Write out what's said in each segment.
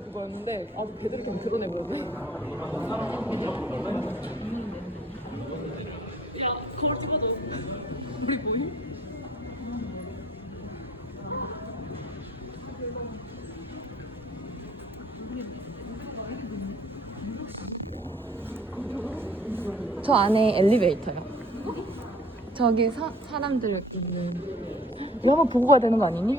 건 그거였는데 아주 배들이 그냥 드러내버렸네. 저 안에 엘리베이터요. 저기 사, 사람들 여기 이거 한번 보고 가야 되는 거 아니니?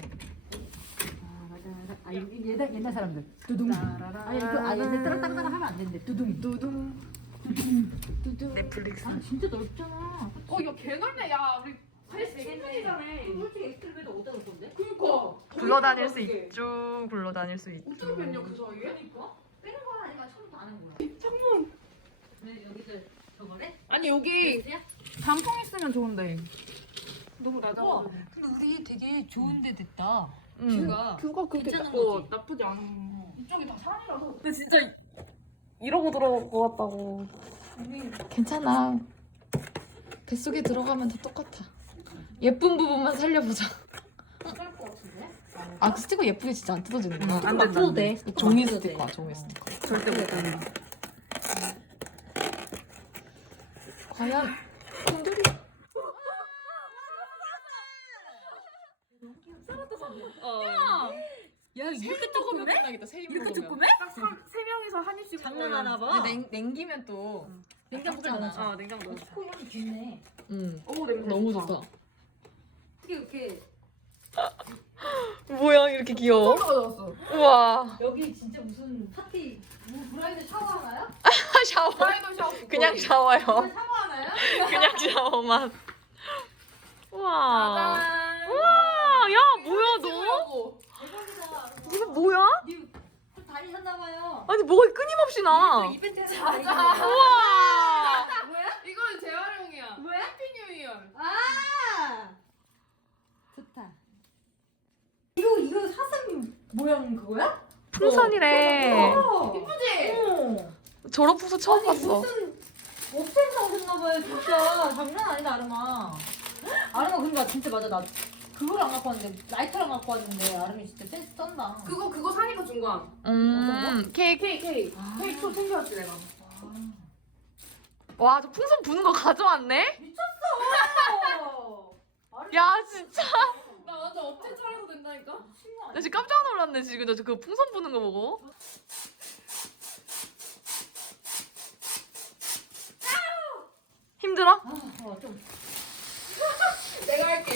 아. 아 이- 옛날 옛날 사람들. 두둥. 아 이거 아 얘네 따라따라 하면 안 되는데. 두둥. 두둥. 두둥. 넷플릭스. 아 진짜 넓잖아. 어, 이거 개 넓네. 야, 우리 솔직히 엑스트리베도 어디다 놓을 건데? 그니까. 굴러다닐 수 있죠. 굴러다닐 수 있죠. 어떻게 뺐냐, 그 사이에? 그러니까 빼는 거야 아니면 처음부터 안 하는 거야? 창문. 왜 여기들 저거래? 아니, 여기? 단풍 있으면 좋은데. 너무 우와. 낮아가지고. 근데 우리 되게 좋은 데 됐다. 응. 뷰가. 뷰가 그렇게 괜찮은 나, 어, 거지? 나쁘지 않은 이쪽이 다 산이라서 근데 진짜 이러고 들어갈 것 같다고 괜찮아 뱃속에 들어가면 다 똑같아 예쁜 부분만 살려보자 같은데? 아 그 스티커 예쁘게 진짜 안 뜯어지는구나 안 된다, 안 돼. 종이 스티커 종이 스티커 절대 못 한다. 과연 곰돌이 야 이렇게 조그매? 끝나겠다 세입 이렇게 먹으면. 조그매? 세 명이서 한 입씩 장난하나 봐. 근데 냉, 냉기면 또 냉장고에. 넣어줘. 아 냉장고. 초코 향이 좋네. 응. 오 냄새 너무 좋다 어떻게 이렇게 뭐야 이렇게 귀여워? 가져왔어 우와. 여기 진짜 무슨 파티 뭐 브라이드 샤워 하나요? 샤워. 프라이드 샤워 그냥 샤워요. 샤워 하나요? 그냥 샤워만. 우와. 짜잔 우와. 야 뭐야 너? 이거 뭐야? 님 다니셨나봐요. 아니 뭐가 끊임없이 나. 이벤트 맞아. 우와. 뭐야? 이건 재활용이야 뭐야? 해피 뉴 이어 아 좋다. 이거 이거 사슴 모양 그거야? 풍선이래. 어. 이쁘지? 어. 저런 풍선 처음 아니, 봤어. 무슨 업체에서 오셨나봐요 진짜 장난 아니다 아름아. 아름아 근데 나 진짜 맞아 나 그걸 안 갖고 왔는데 라이터랑 갖고 왔는데 아름이 진짜 센스 쩐다. 그거 그거 사니까 준 거야 음 케이크. 케이크 케이크 케이크 또 챙겨왔지 내가 와 저 풍선 부는 거 가져왔네? 미쳤어. 야 진짜. 나 완전 업체 차려도 된다니까? 나 지금 깜짝 놀랐네 지금 나 그 풍선 부는 거 보고. 힘들어? 아, 어, 좀 내가 할게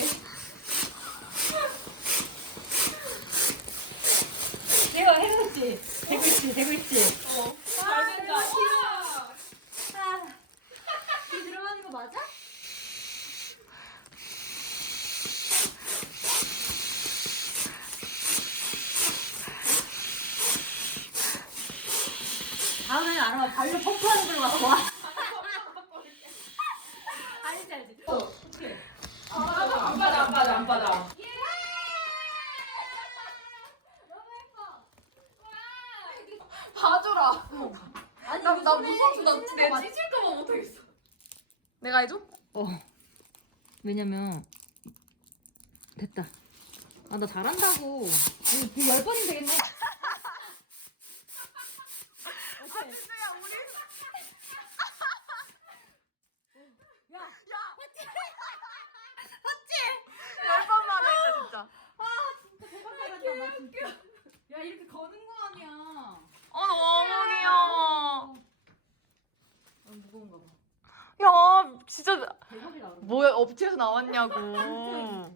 내가 해봤지. 되고 있지, 되고 있지. 어 잘된다 귀여워 아, 이 들어가는 거 맞아? 다음에는 알아. 발로 펌프하는 걸로 갖고 와. 알지, 알지. 어, 어떻게? 안 빠져 안 빠져 안 빠져 너무 예뻐. 봐줘라 아니, 나, 이거 나 손에 무서워서 나 씻는 내 거 맞- 찢을까봐 못하겠어 내가 해줘? 어. 왜냐면 됐다. 아 나 잘 한다고. 이거 열 번이면 되겠네. 어때? 열 번만 했다 진짜. 진짜 대박 잘한다 나 진짜. 야 이렇게 거는 거 아니야. 어 너무 귀여워. 아, 무거운가 봐. 야 진짜 대박이다. 뭐야 업체에서 나왔냐고. 이건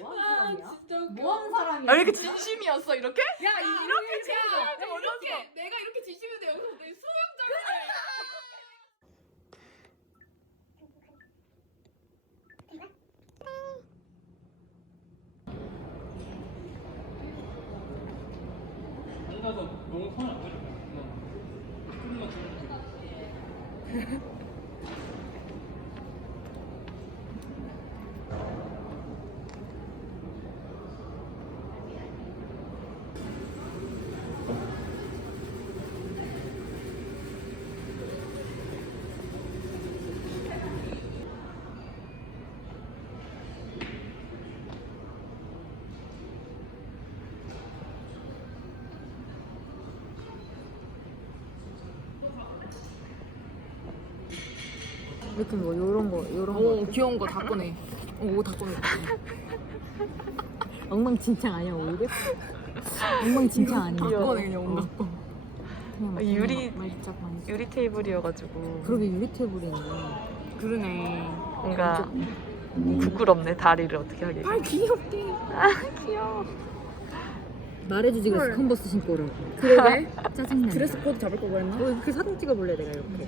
뭐하는 사람이야? 진짜 웃겨 뭐하는 사람 아 이렇게 진심이었어 이렇게? 야 이렇게 좀 이렇게 내가 이렇게 돼 여기서 내 수영장을 이 렇게 뭐 요런 거 요런 오 귀여운 거 다 꺼내. 오다 꺼내. 엉망진창 아니야 오히려? 엉망진창 아니야? 다 꺼내 그냥 온갖 거. 그냥 막 유리- 말짝 유리 테이블이어가지고. 그러게 유리 테이블이네 그러네. 뭔가 부끄럽네 다리를 어떻게 하게. 아 귀엽게. 아 귀여워. 말해주지 그랬어 컨버스 신고 오라고 그러게. 짜증나 드레스 코드 잡을 거 그랬나? 어, 그 사진 찍어볼래 내가 이렇게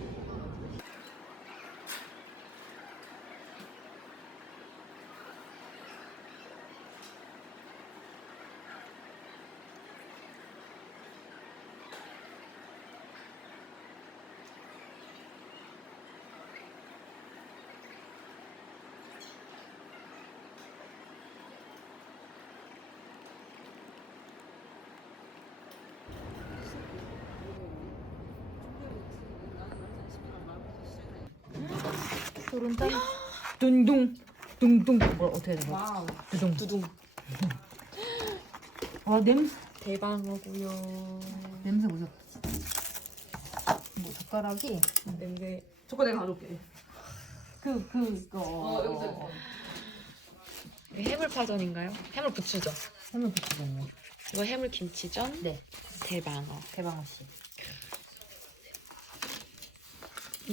소름 짠 둥둥 둥둥 뭐 어떻게 된 거야? 와우. 두둥 두둥. 아 냄새 대방어고요. 냄새 오셨다 뭐 젓가락이 냄새. 저거 내가 가져올게. 그 그거 어, 여기서 있어. 해물파전인가요? 해물 부추죠. 해물 부추전이요 이거 해물 김치전. 네 대방어. 대방어 씨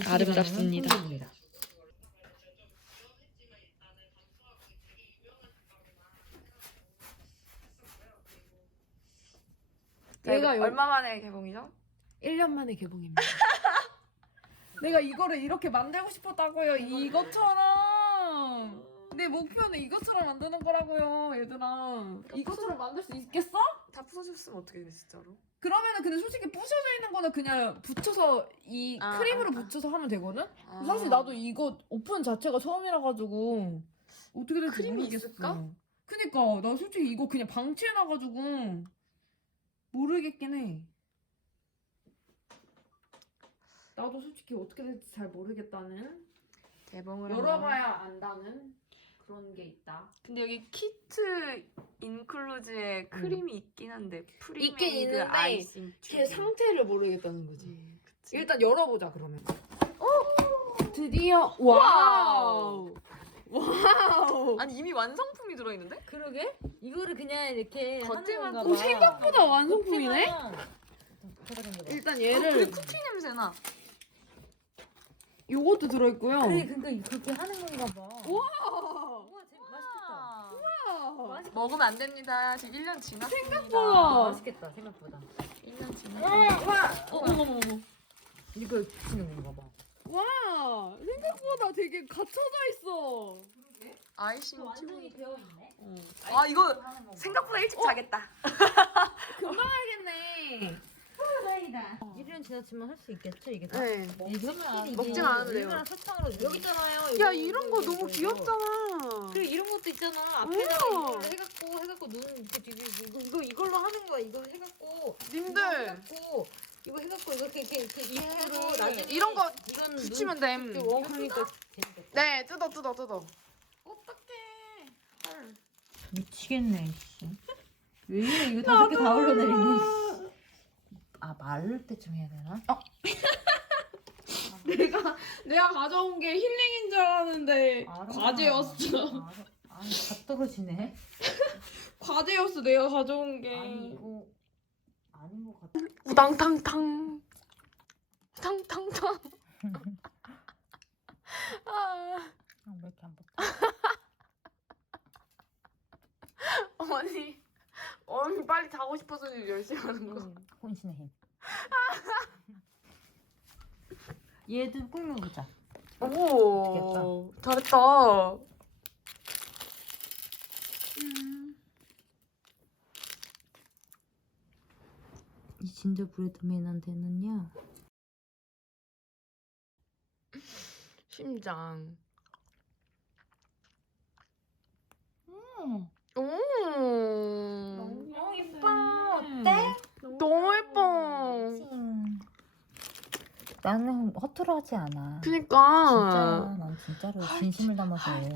아름답습니다. 내가 여- 얼마 만에 개봉이죠? 1년 만에 개봉입니다. 내가 이거를 이렇게 만들고 싶었다고요. 이것처럼. 내 목표는 이것처럼 만드는 거라고요, 얘들아. 이것처럼 만들 수 있겠어? 다 부서졌으면 어떻게 돼 진짜로? 그러면은 근데 솔직히 부셔져 있는 거는 그냥 붙여서 이 아, 크림으로 아, 아. 붙여서 하면 되거든? 사실 나도 이거 오픈 자체가 처음이라 가지고 어떻게 될지 크림이 모르겠어. 있을까? 그니까 나 솔직히 이거 그냥 방치해 놔 가지고 모르겠긴 해. 나도 솔직히 어떻게 될지 잘 모르겠다는 개봉을 열어봐야 안다는 그런 게 있다. 근데 여기 키트 인클루즈에 크림이 있긴 한데 프리메이드 있긴 있는데 아이싱 걔 상태를 모르겠다는 거지. 음, 그치. 일단 열어보자 그러면. 드디어 와우. 와우. 아니 이미 완성품이 들어있는데? 그러게 이거를 그냥 이렇게 겉에만 봐. 생각보다 완성품이네. 일단 어, 얘를 근데 쿠키 냄새나 요것도 들어있고요. 그래 그러니까 그렇게 하는 건가 봐. 우와 재- 맛있겠다 우와. 먹으면 안 됩니다 지금 1년 지났습니다 생각보다. 맛있겠다 생각보다 1년 지났습니다 와. 어머 어머 어머. 이거 주는 건가 봐 와. 생각보다 되게 갇혀져 있어. 아이싱 튜브 되어 있네 어. 아 이거 생각보다 일찍 자겠다 금방 알겠네. 다행이다 1년 지났지만 할 수 있겠죠 이게 다? 네 확실히 먹진 않아도 돼요. 사탕으로 여기 있잖아요 야 이런 거 너무. 귀엽잖아 그리고 이런 것도 있잖아 앞에다가 우와. 이걸 해갖고 해갖고 눈 이렇게 뒤- 이거, 이거 이걸로 하는 거야 이거 해갖고 이거 님들 해갖고 이거 해갖고 이렇게 이렇게 이렇게 입으로 나중에 이런 거 이건 붙이면 됨. 눈, 어 그러니까 재밌겠다 네 뜯어 뜯어 뜯어 미치겠네 씨. 왜 이래 이거 다섯 개 다 올려내리니 아 마를 때쯤 해야 되나? 내가 내가 가져온 게 힐링인 줄 알았는데 알아. 과제였어. 알아. 아니 다 떨어지네 과제였어 내가 가져온 게. 아니 이거 아닌 것 같아. 우당탕탕. 탕탕탕. 아, 아, 왜 이렇게 안 붙어? 어머니 어머니 빨리 자고 싶어서 지금 열심히 하는 거. 혼신의 힘 얘도 꾸며보자. 오 잘했다 이 진저브레드맨한테는요. 심장. 음. 오. 어 이뻐. 어때? 너무 예뻐. 음. 나는 허투루 하지 않아. 그니까. 진짜 난 진짜로 진심을 담아서 해.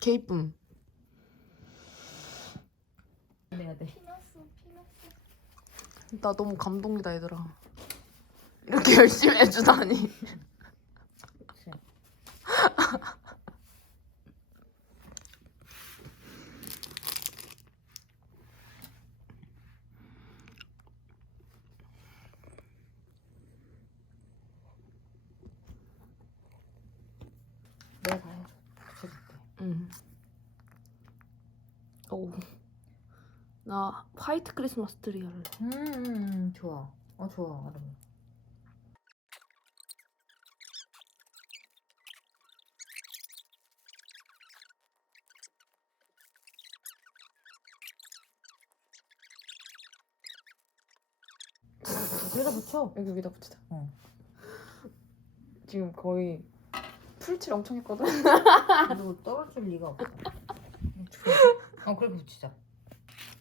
개 이쁨. 해야 돼. 나 너무 감동이다 얘들아. 이렇게 열심히 해주다니. 내가 해줘. 붙여줄게. 응. 오. 나 화이트 크리스마스 트리 할래. 음, 음, 음, 좋아. 어, 좋아, 아름이. 여기다 붙여. 여기 여기다 붙이자. 어. 지금 거의 풀칠 엄청 했거든. 이거 떨어질 리가 없어. 어, 그렇게 붙이자.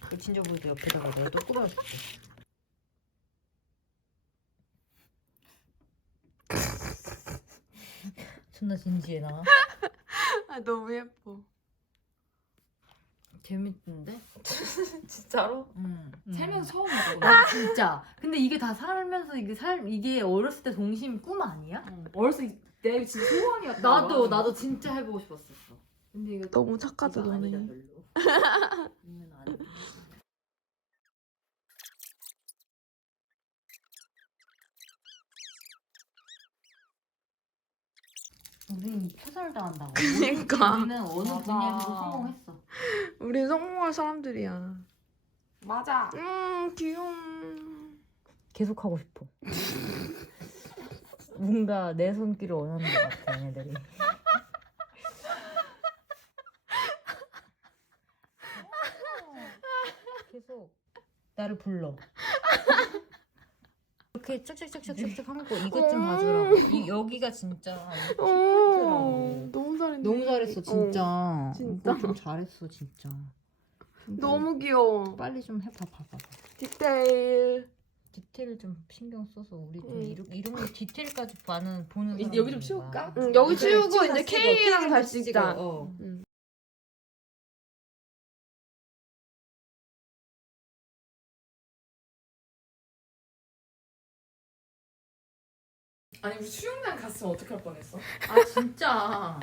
그 진저브레드 옆에다가 내가 또 꾸며줄게. 존나 진지해 나. 아 너무 예뻐. 재밌는데? 진짜로? 응. 살면서 처음이거든. 아 진짜. 근데 이게 다 살면서 이게 살 이게 어렸을 때 동심 꿈 아니야? 어렸을 때 진짜 소원이었다. 나도 나도 진짜 해보고 싶었었어. 근데 이거 너무 착하다 이거 아니다 너네. 별로. 우린 최선을 다한다고. 그러니까. 우리는 어느 맞아. 분야에서도 성공했어. 우린 성공할 사람들이야. 맞아. 음 귀여워. 계속 하고 싶어. 뭔가 내 손길을 원하는 것 같아, 얘네들이. 계속 나를 불러. 이렇게 쭉쭉쭉쭉쭉 거 이것 좀 봐주라고. 이, 여기가 진짜 오, 키포인트라고. 너무 잘했네. 너무 잘했어, 진짜. 진짜. 이거 좀 잘했어, 진짜. 진짜. 너무 귀여워. 빨리 좀 해봐, 봐봐. 디테일. 디테일 좀 신경 써서 우리 좀 응. 이런 이런 거 디테일까지 봐는 보는 이제 사람이 여기 좀 치울까? 응, 여기 그래, 치우고 이제 찍어, K랑 K랑 다시 찍자. 어. 응. 아니 우리 수영장 갔으면 어떻게 할 뻔했어? 아 진짜.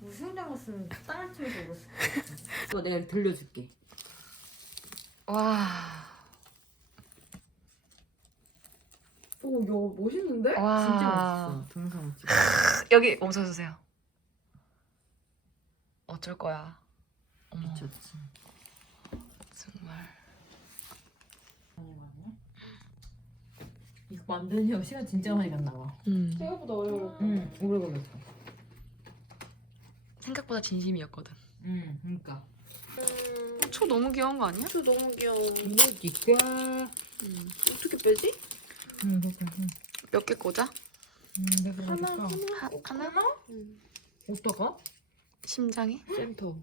우리 수영장 갔으면 땅을 치면서 울었을 거야. 이거 내가 들려줄게. 와. 오, 야 멋있는데? 와. 진짜 멋있어. 동상 찍어. 여기 멈춰주세요. 어쩔 거야. 어머, 미쳤지. 정말. 이거 만드느냐고 시간 진짜 많이 갔나 봐. 음. 생각보다 어려워. 응, 오래 걸렸어. 생각보다 진심이었거든. 응, 그러니까. 초 너무 귀여운 거 아니야? 초 너무 귀여워. 이거 니까. 음. 어떻게 빼지? 응, 그래, 응. 몇개 꽂아? 응, 내가 하나. 하나, 하나? 어디다가? 심장에? 센터.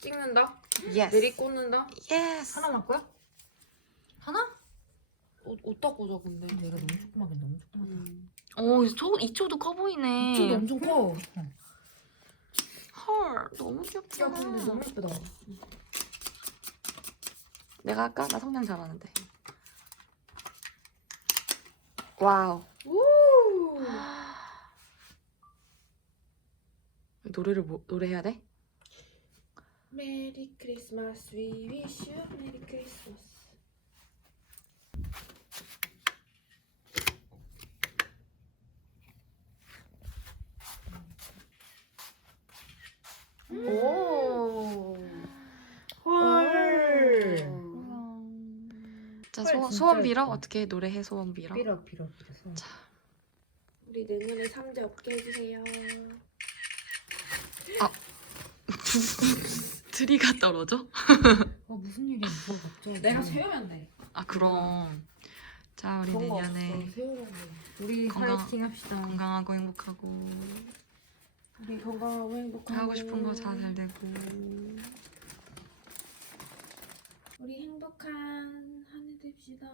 찍는다. 예스. 내리 꽂는다. 예스. 하나 만 거야? 어, 어디다 꽂아 근데? 내가 너무 조그맣게 너무 조그맣다. 음. 오, 이 초, 이 초도 커 보이네. 이쪽이 엄청 커. 헐, 너무 야 귀엽잖아. 근데 너무 예쁘다. 내가 할까? 나 성냥 잘하는데. 와우. 오. 노래를 뭐, 노래해야 돼? 메리 크리스마스 we wish you 메리 크리스마스. 오. 헐. 자, 헐, 소, 진짜 소원 빌어? 예뻐. 어떻게 노래해 소원 빌어? 빌어 빌어 빌어. 자. 우리 내년에 삼재 없게 해주세요. 트리가 떨어져? 어 무슨 일이야 뭐 갑자기 내가 세우면 돼. 아 그럼 자 우리 내년에 없어. 세우라고. 우리 건강- 파이팅 합시다 건강하고 행복하고 우리 건강하고 행복하고 하고 싶은 거 다 잘 되고. 우리 행복한 한 해 됩시다.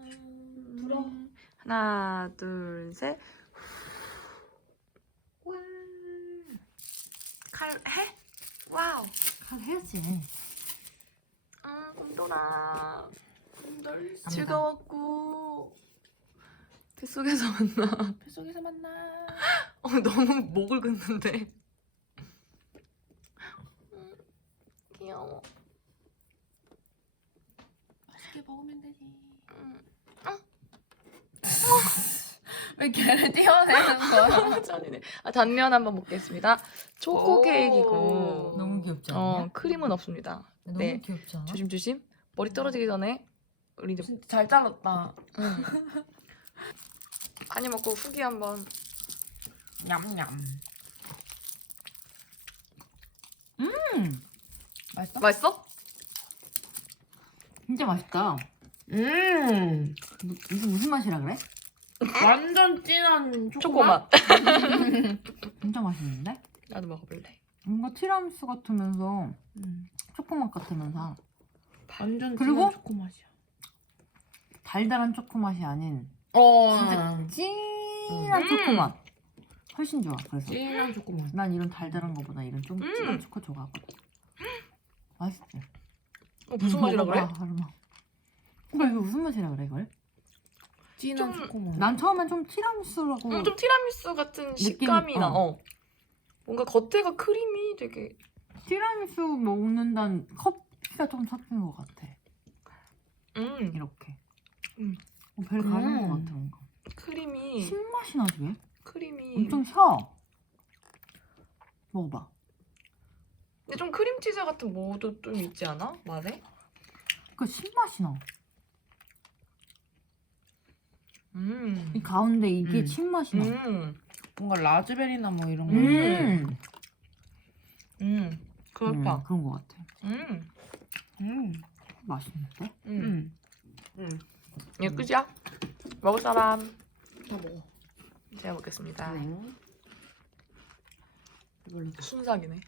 불어. 하나 둘셋. 와. 칼 해? 와우. 칼 해야지. 아 꿈돌아. 꿈돌. 즐거웠고. 뱃속에서 만나. 뱃속에서 만나. 어, 너무 목을 긋는데 음, 귀여워 맛있게 먹으면 되지. 음. 왜 걔를 띄워내는 거야? 잔이네. 아, 단면 한번 먹겠습니다. 초코 케이크이고 너무 귀엽지 않냐? 어 크림은 없습니다. 너무 네. 귀엽지 않아? 조심 조심. 머리 떨어지기 전에 우리 이제 진짜 잘 잘랐다. 음. 많이 먹고 후기 한번. 냠냠. 음 맛있어? 맛있어? 진짜 맛있다 음. 무- 이게 무슨 맛이라 그래? 완전 진한 초코맛. 초코맛. 진짜 맛있는데? 나도 먹어볼래. 뭔가 티라미수 같으면서 음. 초코맛 같으면서 완전 그리고? 진한 초코맛이야. 달달한 초코맛이 아닌 어. 진짜 진한 음. 초코맛 훨씬 좋아 그래서 진한 초코맛. 난 이런 달달한 거보다 이런 좀 음. 진한 초코 좋아하거든 맛있지? 어, 무슨 맛이라 그래? 하루마. 그러니까 이게 무슨 맛이라 그래 이걸? 진한 좀- 초코맛. 난 처음엔 좀 티라미수라고 음, 좀 티라미수 같은 식감이 나. 어. 어. 뭔가 겉에가 크림이 되게. 티라미수 먹는다는 커피가 좀 섞인 것 같아 음 이렇게 음. 어, 별 가는 음. 것 같아 뭔가 크림이 신맛이 나지 왜? 크림이. 엄청 셔 먹어봐 근데 좀 크림치즈 같은 뭐도 좀 있지 않아? 맛에? 그 신맛이 나. 음. 이 가운데 이게 음. 신맛이 나. 음. 뭔가 라즈베리나 뭐 이런 거. 음. 음. 그렇다. 음, 그런 것 같아. 음. 음. 맛있는데? 음. 음. 이게 끝이야? 먹을 사람 다 먹어. 제가 먹겠습니다. 네. 이걸로. 순삭이네.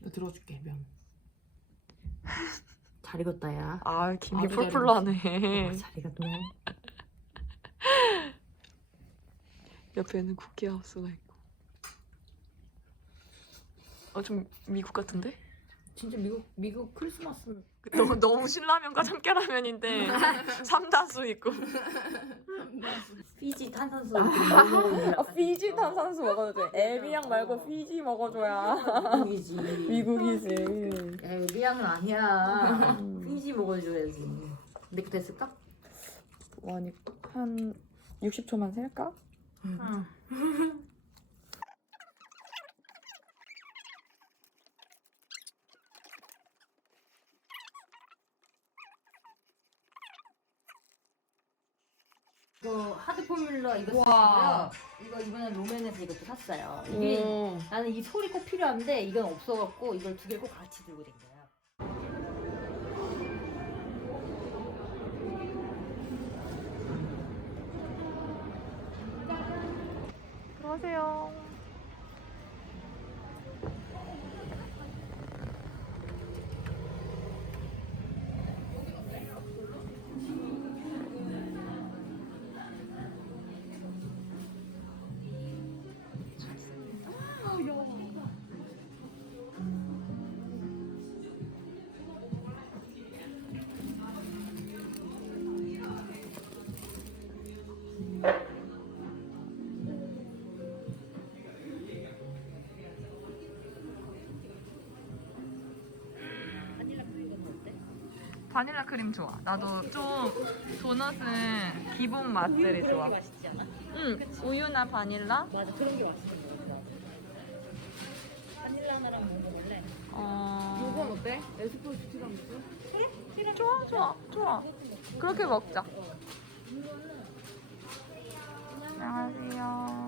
이거 들어줄게 면. 잘 익었다, 야. 아 김이 아주 펄펄 잘 나네. 잘 익었네. 옆에는 쿠키 하우스가 있고. 어좀 미국 같은데? 진짜 미국, 미국 크리스마스. 너무 너무 신라면과 참깨라면인데 삼다수 있고. 피지 탄산수. 아, 피지 탄산수 먹어도 돼. 에비앙 말고 피지 먹어줘야 미국이지. 미국이지. 미양은 아니야. 피지 먹어줘야지. 근데 그 됐을까? 아니 한 60초만 셀까? 응. 이거 하드 포뮬러 이거 와. 샀어요. 이거 이번에 롬앤에서 이것도 샀어요. 이게 오. 나는 이 솔이 꼭 필요한데 이건 없어갖고 이걸 두개꼭 같이 들고 된 거야. 들어가세요. 바닐라 크림 좋아. 나도 좀 도넛은 기본 맛들이 좋아. 맛있지 않아? 응, 우유나 바닐라? 맞아 그런 게 같아. 바닐라 하나랑 먹어볼래? 어, 그건 어때? 에스프레소 티라미수? 좋아 좋아 좋아. 그렇게 먹자. 안녕하세요.